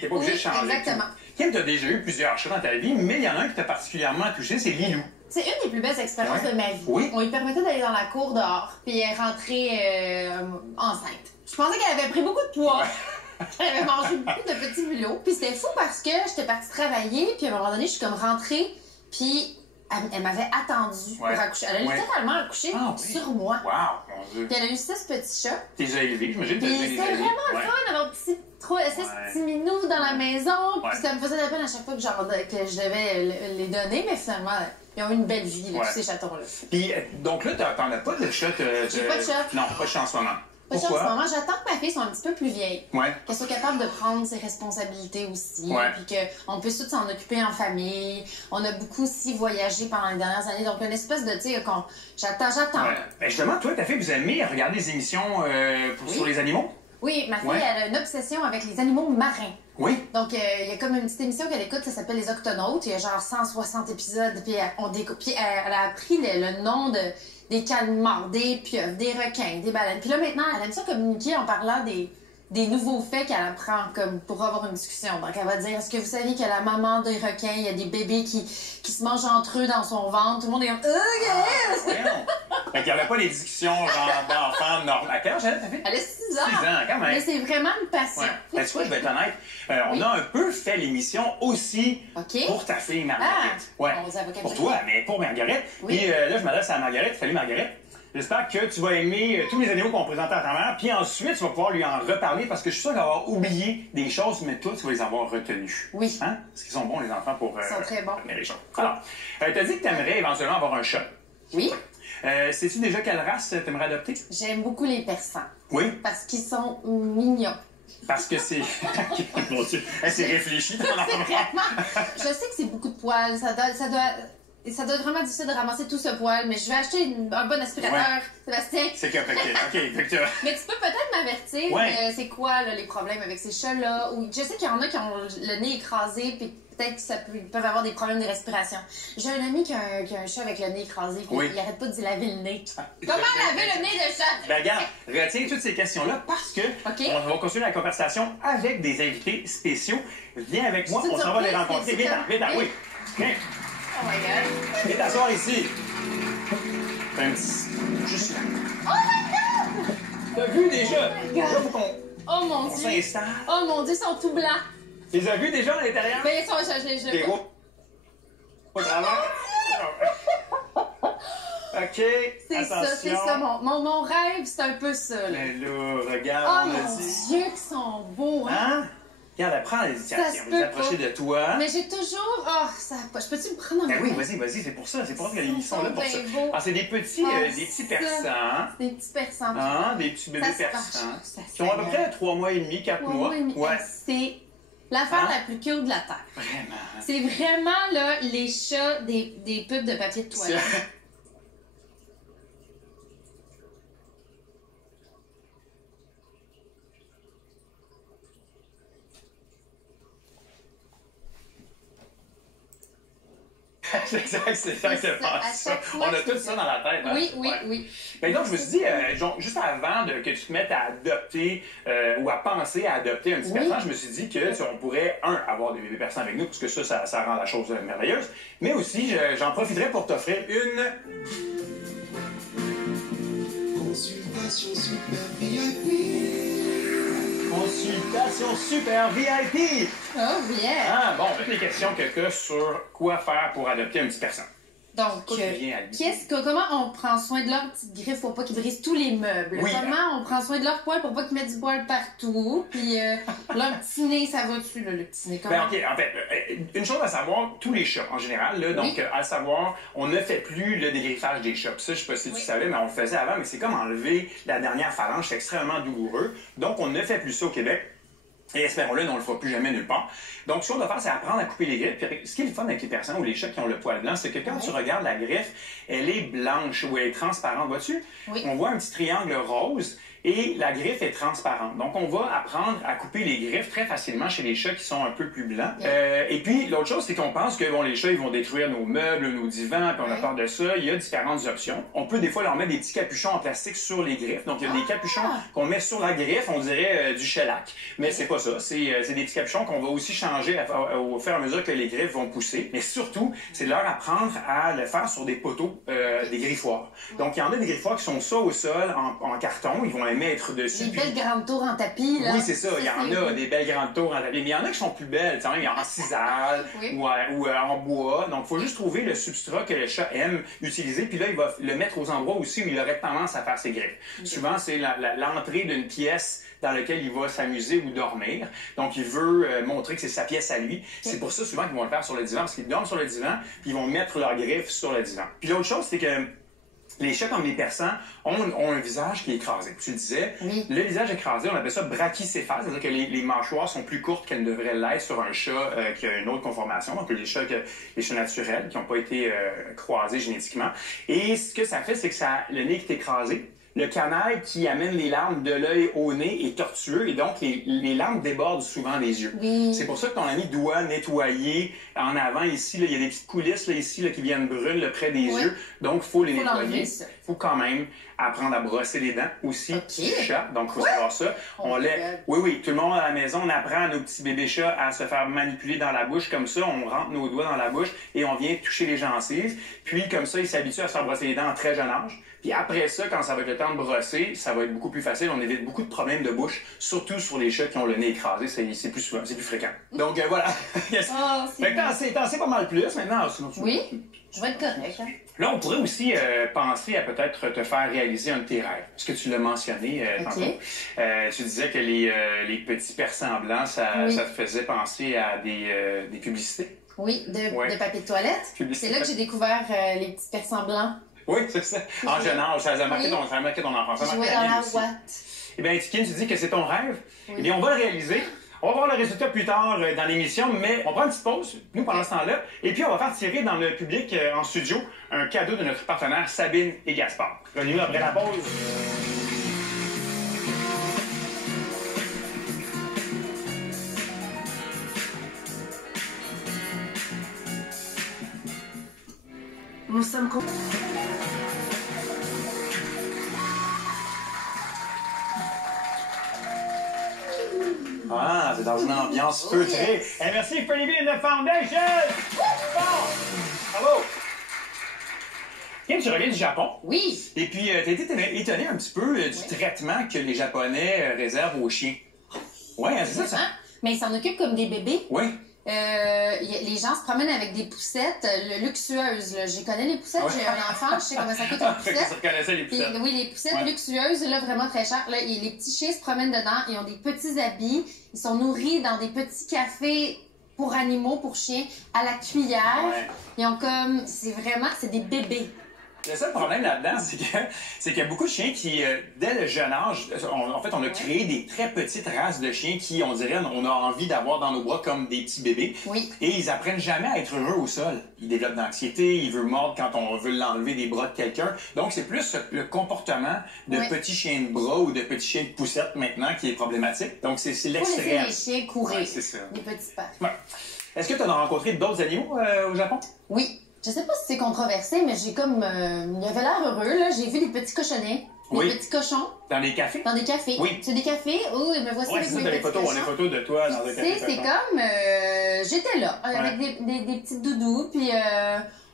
T'es pas obligé de changer. Exactement. Kim, t'as déjà eu plusieurs chats dans ta vie, mais il y en a un qui t'a particulièrement touché, c'est Lilou. C'est une des plus belles expériences de ma vie. Oui. On lui permettait d'aller dans la cour dehors, puis elle rentrait enceinte. Je pensais qu'elle avait pris beaucoup de poids. Elle avait mangé beaucoup de petits bulots. Puis c'était fou parce que j'étais partie travailler, puis à un moment donné, je suis comme rentrée, puis elle m'avait attendue pour accoucher. Elle a littéralement accouché sur moi. Wow, mon Dieu. Puis elle a eu 6 petits chats. T'es déjà élevé, j'imagine que t'as déjà Puis élevé. c'était vraiment le fun d'avoir 6 petits minous dans la maison. Puis ça me faisait de la peine à chaque fois que je devais les donner, mais finalement, ils ont eu une belle vie, tous ces chatons-là. Puis donc là, t'en as pas de chat? J'ai pas de chat. Non, pas de chat en ce moment. Pas de chat en ce moment. J'attends que ma fille soit un petit peu plus vieille. Qu'elle soit capable de prendre ses responsabilités aussi. Puis qu'on puisse tous s'en occuper en famille. On a beaucoup aussi voyagé pendant les dernières années. Donc, une espèce de, tu sais, j'attends. Ben justement, toi, ta fille, vous aimez regarder des émissions sur les animaux? Oui, ma fille, elle a une obsession avec les animaux marins. Oui. Donc, il y a comme une petite émission qu'elle écoute, ça s'appelle Les Octonautes. Il y a genre 160 épisodes. Puis, puis elle a appris le nom des calmars, des pieuvres, des requins, des baleines. Puis là, maintenant, elle aime ça communiquer en parlant des nouveaux faits qu'elle apprend comme pour avoir une discussion. Donc, elle va dire, est-ce que vous saviez que la maman des requins, il y a des bébés qui se mangent entre eux dans son ventre? Tout le monde est comme, yes! Fait qu'il n'y avait pas des discussions genre d'enfants normaux. À quel âge elle a ta fille? Elle a 6 ans. 6 ans, quand même. Mais c'est vraiment une passion. Tu vois, je vais être honnête, on a un peu fait l'émission aussi pour ta fille Marguerite. Pour toi, mais pour Marguerite. Puis là, je m'adresse à Marguerite. Salut Marguerite. J'espère que tu vas aimer tous les animaux qu'on présentait à ta mère. Puis ensuite, tu vas pouvoir lui en reparler parce que je suis sûr qu'elle va avoir oublié des choses, mais toi, tu vas les avoir retenues. Oui. Hein? Parce qu'ils sont bons, les enfants, pour ils sont très bons. retenir les choses. Alors, tu as dit que tu aimerais éventuellement avoir un chat. Oui. Sais-tu déjà quelle race tu aimerais adopter? J'aime beaucoup les persans. Oui. Parce qu'ils sont mignons. Parce que c'est... Mon Dieu, c'est réfléchi. Je sais que c'est beaucoup de poils. Ça doit être vraiment difficile de ramasser tout ce poil, mais je vais acheter un bon aspirateur, Sébastien. C'est que, OK. Mais tu peux peut-être m'avertir, c'est quoi là, les problèmes avec ces chats-là? Je sais qu'il y en a qui ont le nez écrasé, puis peut-être qu'ils peuvent avoir des problèmes de respiration. J'ai un ami qui a un chat avec le nez écrasé, puis il arrête pas d'y laver le nez. Comment laver le nez de chat? Ben regarde, retiens toutes ces questions-là parce que on va continuer la conversation avec des invités spéciaux. Viens avec moi, on s'en va les rencontrer. Viens, oui. Viens. Oh my God. Viens t'asseoir ici. Fais un petit... Juste là. Oh my God! T'as vu déjà? Là, faut qu'on... Oh mon Dieu! S'installe. Oh mon Dieu, ils sont tout blancs. Tu les as vus déjà à l'intérieur? Ben, ils sont... Je le vois. Au travers. OK, c'est ça. Mon rêve, c'est un peu ça. Là. Mais là, regarde. Oh mon Dieu, qu'ils sont beaux, hein? Regarde, prends l'initiative, vous approchez de toi. Mais j'ai toujours... Oh, ça... Je peux-tu me prendre en main? Oui, vas-y, c'est pour ça. C'est pour ça qu'ils sont là pour ça. Ah, c'est des petits persans. Des petits persans. Ah, des petits bébés persans. Qui ont à peu près 3 mois et demi, 4 mois. Ouais. C'est l'affaire la plus cute de la Terre. Vraiment. C'est vraiment, là, les chats des pubs de papier de toilette. C'est exactement ça. On a tout ça dans la tête. Hein? Oui. Ben donc, je me suis dit, juste avant que tu te mettes à adopter ou à penser à adopter un petit persan, je me suis dit que on pourrait, avoir des bébés persans avec nous, parce que ça rend la chose merveilleuse, mais aussi, j'en profiterais pour t'offrir une... Consultation super VIP. Consultation super VIP! Oh, bien! Ah, bon, toutes les questions que tu as sur quoi faire pour adopter un petit persan. Donc, comment on prend soin de leurs petites griffes pour pas qu'ils brisent tous les meubles? Comment on prend soin de leurs poils pour pas qu'ils mettent du poil partout? Puis, leur petit nez, ça va dessus, là, le petit nez? Ben, OK, en fait, une chose à savoir, tous les chats, en général, là, donc, à savoir, on ne fait plus le dégriffage des chats. Puis ça, je sais pas si tu savais, mais on le faisait avant, mais c'est comme enlever la dernière phalange, c'est extrêmement douloureux. Donc, on ne fait plus ça au Québec. Et espérons-le, on ne le fera plus jamais nulle part. Donc, ce qu'on doit faire, c'est apprendre à couper les griffes. Puis, ce qui est le fun avec les personnes ou les chats qui ont le poil blanc, c'est que quand tu regardes la griffe, elle est blanche ou elle est transparente. Vois-tu? On voit un petit triangle rose. et la griffe est transparente. Donc, on va apprendre à couper les griffes très facilement chez les chats qui sont un peu plus blancs. Et puis, l'autre chose, c'est qu'on pense que les chats, ils vont détruire nos meubles, nos divans, puis on a peur de ça. Il y a différentes options. On peut des fois leur mettre des petits capuchons en plastique sur les griffes. Donc, il y a des capuchons qu'on met sur la griffe, on dirait du shellac. Mais c'est pas ça. C'est des petits capuchons qu'on va aussi changer au fur et à mesure que les griffes vont pousser. Mais surtout, c'est de leur apprendre à le faire sur des poteaux, des griffoirs. Donc, il y en a des griffoirs qui sont ça au sol, en carton. Ils vont les mettre dessus. Des belles grandes tours en tapis, là. Oui, c'est ça. Il y en a des belles grandes tours en tapis. Mais il y en a qui sont plus belles. Il y en a en cisaille ou en bois. Donc, il faut juste trouver le substrat que le chat aime utiliser. Puis là, il va le mettre aux endroits aussi où il aurait tendance à faire ses griffes. Souvent, c'est l'entrée d'une pièce dans laquelle il va s'amuser ou dormir. Donc, il veut montrer que c'est sa pièce à lui. C'est pour ça, souvent, qu'ils vont le faire sur le divan, parce qu'ils dorment sur le divan, puis ils vont mettre leurs griffes sur le divan. Puis l'autre chose, c'est que les chats, comme les persans, ont un visage qui est écrasé. Tu le disais, le visage écrasé, on appelle ça brachycéphale, c'est-à-dire que les mâchoires sont plus courtes qu'elles ne devraient l'être sur un chat qui a une autre conformation, donc les chats naturels, qui n'ont pas été croisés génétiquement. Et ce que ça fait, c'est que le nez qui est écrasé, le canal qui amène les larmes de l'œil au nez est tortueux et donc les larmes débordent souvent des yeux. C'est pour ça que ton ami doit nettoyer en avant ici. Là, il y a des petites coulisses là, ici là, qui viennent brunes là, près des yeux. Donc, il faut les nettoyer. Il faut quand même apprendre à brosser les dents aussi du chat. Donc, il faut savoir ça. Oui, tout le monde à la maison, on apprend à nos petits bébés chats à se faire manipuler dans la bouche comme ça. On rentre nos doigts dans la bouche et on vient toucher les gencives. Puis, comme ça, ils s'habituent à se faire brosser les dents en très jeune âge. Puis après ça, quand ça va être le temps de brosser, ça va être beaucoup plus facile. On évite beaucoup de problèmes de bouche, surtout sur les chats qui ont le nez écrasé. C'est plus souvent, c'est plus fréquent. Donc voilà. T'en sais pas mal plus maintenant. Sinon, oui, je vais être correct. Hein? Là, on pourrait aussi penser à peut-être te faire réaliser un de tes rêves. Parce que tu l'as mentionné tantôt. Tu disais que les petits persans blancs, ça te faisait penser à des publicités. Oui, de papier de toilette. C'est là que j'ai découvert les petits persans blancs. Oui, c'est ça. En jeune âge, ça a marqué ton enfance. Je jouais dans la boîte. Eh bien, Kim, tu dis que c'est ton rêve. Eh bien, on va le réaliser. On va voir le résultat plus tard dans l'émission, mais on prend une petite pause, nous, pendant ce temps-là, et puis on va faire tirer dans le public en studio un cadeau de notre partenaire Sabine et Gaspard. Revenez-nous après la pause. Nous sommes Ah, c'est dans une ambiance feutrée. Et merci Freddie and the Foundation! Bon! Bravo! Kim, tu reviens du Japon. Oui. Et puis, t'as été étonné un petit peu du traitement que les Japonais réservent aux chiens. Oui, c'est ça. Mais ils s'en occupent comme des bébés. Oui. Les gens se promènent avec des poussettes luxueuses. Là. Je connais les poussettes, j'ai un enfant, je sais comment ça coûte une poussette. Tu reconnaissais les poussettes. Puis, oui, les poussettes luxueuses, là, vraiment très chères. Là, les petits chiens se promènent dedans, ils ont des petits habits, ils sont nourris dans des petits cafés pour animaux, pour chiens, à la cuillère. Ils ont comme, c'est des bébés. Le seul problème là-dedans, c'est qu'il y a beaucoup de chiens qui, dès le jeune âge, en fait, on a créé des très petites races de chiens qui, on dirait, on a envie d'avoir dans nos bras comme des petits bébés. Oui. Et ils apprennent jamais à être heureux au sol. Ils développent de l'anxiété, ils veulent mordre quand on veut l'enlever des bras de quelqu'un. Donc, c'est plus le comportement de petits chiens de bras ou de petits chiens de poussette maintenant qui est problématique. Donc, c'est l'extrême. Faut laisser les chiens courir. Ouais, c'est ça. Les petits pas. Ouais. Est-ce que tu as rencontré d'autres animaux au Japon? Oui. Je sais pas si c'est controversé, mais j'ai comme... il avait l'air heureux, là. J'ai vu des petits cochonnets. Des petits cochons. Dans des cafés? Dans des cafés. Oui. C'est des cafés. Oh, me voici avec mes petits cochons. On a des photos de toi dans un café. C'est comme... j'étais là, avec des petites doudous, puis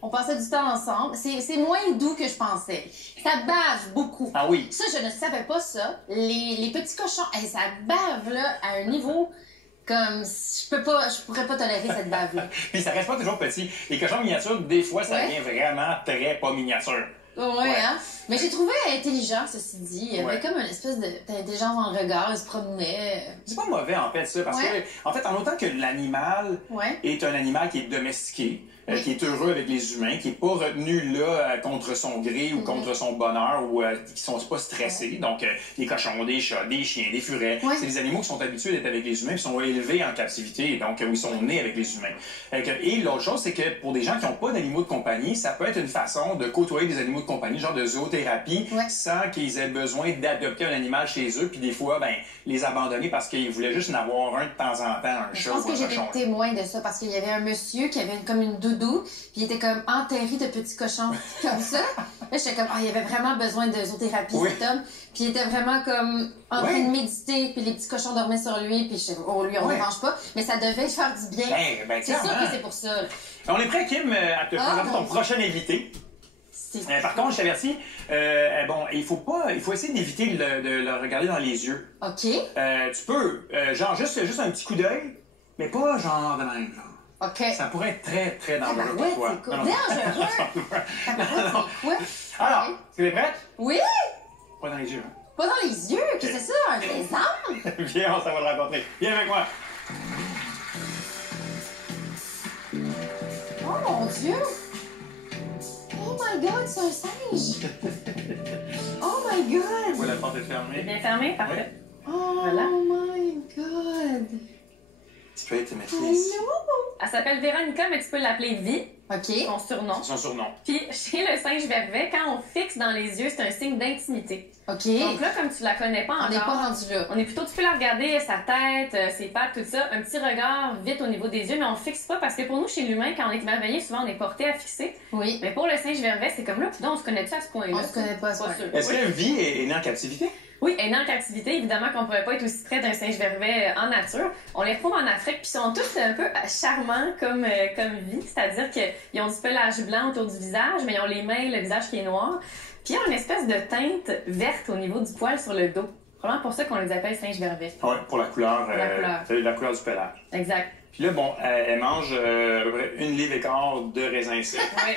on passait du temps ensemble. C'est moins doux que je pensais. Ça bave beaucoup. Ah oui? Ça, je ne savais pas ça. Les petits cochons, ça bave, là, à un niveau... Comme, je pourrais pas tolérer cette bave-là. Puis ça reste pas toujours petit. Les cochons miniatures, des fois, ça devient vraiment très pas miniature. Hein? Mais j'ai trouvé intelligent, ceci dit. Il y avait comme une espèce d'intelligence dans le regard, il se promenait. C'est pas mauvais, en fait, ça. Parce que, en fait, en autant que l'animal est un animal qui est domestiqué, qui est heureux avec les humains, qui est pas retenu là contre son gré ou contre son bonheur ou qui sont pas stressés. Donc, des cochons, des chats, des chiens, des furets, c'est des animaux qui sont habitués d'être avec les humains, qui sont élevés en captivité, donc où ils sont nés avec les humains. Et l'autre chose, c'est que pour des gens qui n'ont pas d'animaux de compagnie, ça peut être une façon de côtoyer des animaux de compagnie, genre de zoothérapie, Ouais. sans qu'ils aient besoin d'adopter un animal chez eux, puis des fois, ben, les abandonner parce qu'ils voulaient juste en avoir un de temps en temps, un Je chat pense ou que un j'étais cochon. témoin de ça parce qu'il y avait un monsieur qui avait comme une doudou, puis il était comme enterré de petits cochons comme ça. Là, j'étais comme, il avait vraiment besoin de zoothérapie, Oui. cet homme. Puis il était vraiment comme en train Oui. de méditer, puis les petits cochons dormaient sur lui, puis j'étais, oh, lui, on ne Oui. dérange pas. Mais ça devait faire du bien. Ben, C'est sûr clairement. que c'est pour ça. On est prêt, Kim, à te présenter mon ton Dieu. prochain invité. Par contre, je t'avertis, bon, il faut essayer d'éviter de le regarder dans les yeux. OK. Tu peux, genre, juste un petit coup d'œil, mais pas genre de même, genre. OK. Ça pourrait être très, très dangereux Ah, pour ouais, toi. c'est quoi? Non, non. Dangereux? Ah, ben, ouais, c'est quoi? Alors, Ok. est-ce que t'es prête? Oui! Pas dans les yeux, hein? Pas dans les yeux! Qu'est-ce que c'est ça? Un lézard? Viens, on s'en va le rencontrer. Viens avec moi. Oh mon Dieu! Oh my God, c'est un singe! Oh my God! Ouais, la porte est fermée. Bien fermé, parfait. Oh Voilà. my God! Tu peux être maîtrise. Hello! Elle s'appelle Véronica, mais tu peux l'appeler Vi, OK. son surnom. C'est son surnom. Puis chez le singe vervet, quand on fixe dans les yeux, c'est un signe d'intimité. OK. Donc là, comme tu la connais pas On n'est pas encore, rendu là. on est plutôt, tu peux la regarder, sa tête, ses pattes, tout ça, un petit regard vite au niveau des yeux, mais on fixe pas parce que pour nous, chez l'humain, quand on est émerveillé, souvent on est porté à fixer. Oui. Mais pour le singe vervet, c'est comme là, puis on se connaît-tu à ce point-là? On se connaît pas à ce Pas point. sûr. Est-ce Oui. que Vie est née en captivité? Oui, elle est née en captivité. Évidemment qu'on pourrait pas être aussi près d'un singe vervet en nature. On les retrouve en Afrique, puis ils sont tous un peu charmants comme Vie. C'est-à-dire qu'ils ont du pelage blanc autour du visage, mais ils ont les mains, le visage qui est noir. Puis ils ont une espèce de teinte verte au niveau du poil sur le dos. Probablement pour ça qu'on les appelle singes vervets. Oui, pour la couleur, la couleur. la couleur du pelage. Exact. Puis là, bon, elle mange à peu près 1 livre et quart de raisins secs. Oui.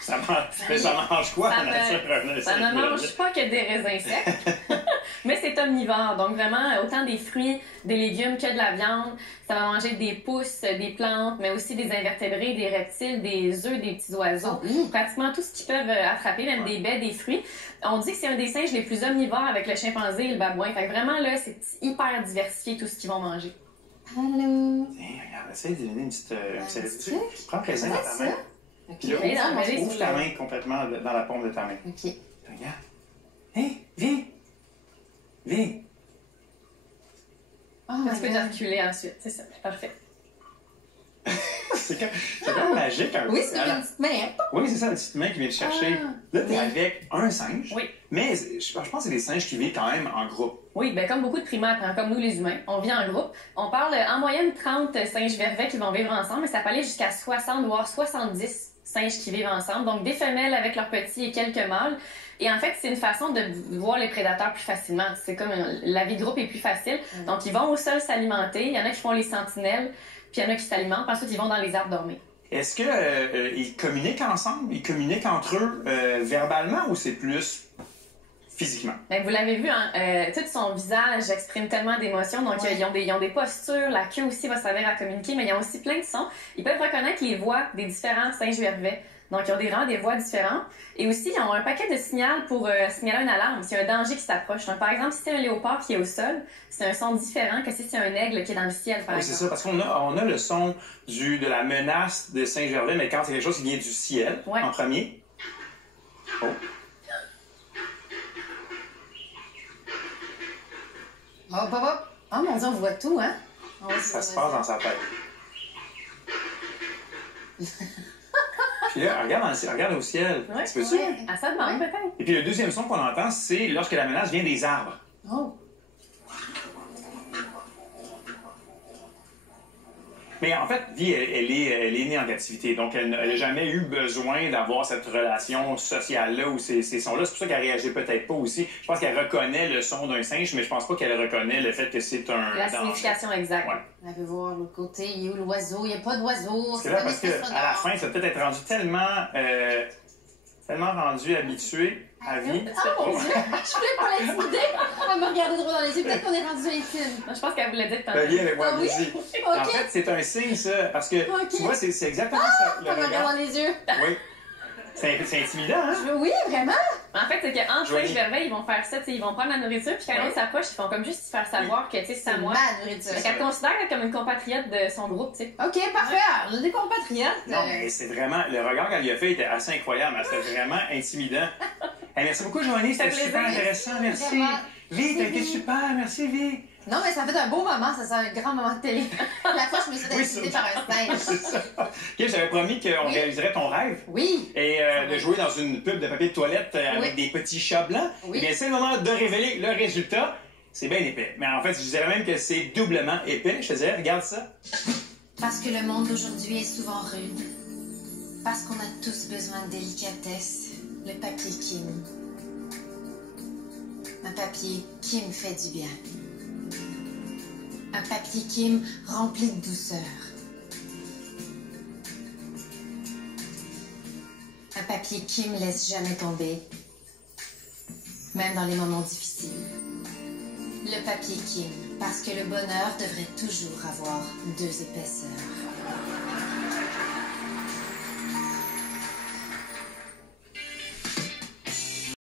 Ça mange quoi, Ça en ne- nature, un Ça singe ne mange vervet? pas que des raisins secs, mais c'est omnivore. Donc vraiment, autant des fruits, des légumes que de la viande. Ça va manger des pousses, des plantes, mais aussi des invertébrés, des reptiles, des œufs, des petits oiseaux. Oui. Pratiquement tout ce qu'ils peuvent attraper, même des baies, des fruits. On dit que c'est un des singes les plus omnivores avec le chimpanzé et le babouin. Fait que vraiment, là, c'est hyper diversifié tout ce qu'ils vont manger. Allô? Tiens, regarde, essaye de donner une petite... petit prends le raisin dans ta ça? main. OK. Puis là, Oui, dans le ouvre, raisin ouvre sur ta le- main complètement dans la paume de ta main. OK. Regarde. Hé, viens. Viens. Oh Tu my peux God. reculer ensuite. C'est ça. Parfait. C'est quand même magique un peu. Oui, c'est comme une petite main. Hein? Oui, c'est ça, la petite main qui vient te chercher. Ah, Là, t'es oui. avec un singe. Oui. Mais je pense que c'est des singes qui vivent quand même en groupe. Oui, ben comme beaucoup de primates, hein, comme nous les humains, on vit en groupe. On parle en moyenne 30 singes vervets qui vont vivre ensemble, mais ça peut aller jusqu'à 60 voire 70 singes qui vivent ensemble. Donc des femelles avec leurs petits et quelques mâles. Et en fait, c'est une façon de voir les prédateurs plus facilement. C'est comme la vie de groupe est plus facile. Donc ils vont au sol s'alimenter. Il y en a qui font les sentinelles, puis il y en a qui s'alimentent. Puis ensuite, ils vont dans les arbres dormir. Est-ce que ils communiquent ensemble? Ils communiquent entre eux verbalement ou c'est plus physiquement? Ben, vous l'avez vu, hein, tout son visage exprime tellement d'émotions. Donc, Ouais. ils ont des postures. La queue aussi va servir à communiquer, mais ils ont aussi plein de sons. Ils peuvent reconnaître les voix des différents singes vervets. Donc, ils ont vraiment des voix différentes. Et aussi, ils ont un paquet de signaux pour signaler une alarme s'il y a un danger qui s'approche. Donc, par exemple, si c'est un léopard qui est au sol, c'est un son différent que si c'est un aigle qui est dans le ciel, par Oui, c'est exemple. ça, parce qu'on a le son de la menace des singes vervets, mais quand c'est quelque chose qui vient du ciel, Ouais. en premier. Oh. Hop, hop, hop. Oh mon Dieu, on voit tout, hein? On voit Ça tout, se passe dans sa tête. Puis là, regarde au ciel. Ouais. Tu peux-tu? Ouais. À ça demande, Ouais. peut-être. Et puis le deuxième son qu'on entend, c'est lorsque la menace vient des arbres. Oh. Mais en fait, Vie, elle est née en captivité, donc elle n'a jamais eu besoin d'avoir cette relation sociale-là ou ces sons-là. C'est pour ça qu'elle réagit peut-être pas aussi. Je pense qu'elle reconnaît le son d'un singe, mais je pense pas qu'elle reconnaît le fait que c'est un La danger. signification exacte. Ouais. On avait voir l'autre côté, il y a où l'oiseau? Il n'y a pas d'oiseau. Parce que C'est là, pas parce des que à la fin, ça peut être rendu tellement rendu habitué à Vie. Oh mon Dieu! Je voulais pas l'intimider. Elle me regardait droit dans les yeux. Peut-être qu'on est rendu intime. Je pense qu'elle voulait dire que t'en Viens avec moi, Ah oui? vas-y. OK. En fait, c'est un signe, ça, parce que, Ok. tu vois, c'est exactement ça. Le Elle me regarde regard. dans les yeux. Oui. C'est intimidant, hein? Oui, vraiment. En fait, c'est qu'entre Joanie. singes verveilles, ils vont faire ça, tu sais, ils vont prendre la nourriture, puis quand Ouais. l'autre s'approche, ils font comme juste faire savoir que, tu sais, c'est à C'est moi. ma nourriture. Fait qu'elle considère comme une compatriote de son groupe, tu sais. OK, parfait. On a des compatriotes. Non, mais c'est vraiment... Le regard qu'elle lui a fait était assez incroyable. C'était vraiment intimidant. Hey, merci beaucoup, Joanie. C'était Ça fait super plaisir. intéressant. Merci. Vraiment. Vi, t'as été Merci. super. Merci, Vi. Non, mais ça fait un beau moment, ça, c'est un grand moment de télé. La fois, je me suis Oui, intimidée ça. par un singe. C'est ça. OK, j'avais promis qu'on Oui. réaliserait ton rêve. Oui. Et de jouer dans une pub de papier de toilette avec Oui. des petits chats blancs. Oui. Eh bien, c'est le moment de révéler le résultat. C'est bien épais. Mais en fait, je dirais même que c'est doublement épais. Je te dirais, regarde ça. Parce que le monde d'aujourd'hui est souvent rude. Parce qu'on a tous besoin de délicatesse. Le papier Kim. Un papier qui me fait du bien. Un papier Kim rempli de douceur. Un papier qui me laisse jamais tomber. Même dans les moments difficiles. Le papier Kim, parce que le bonheur devrait toujours avoir deux épaisseurs.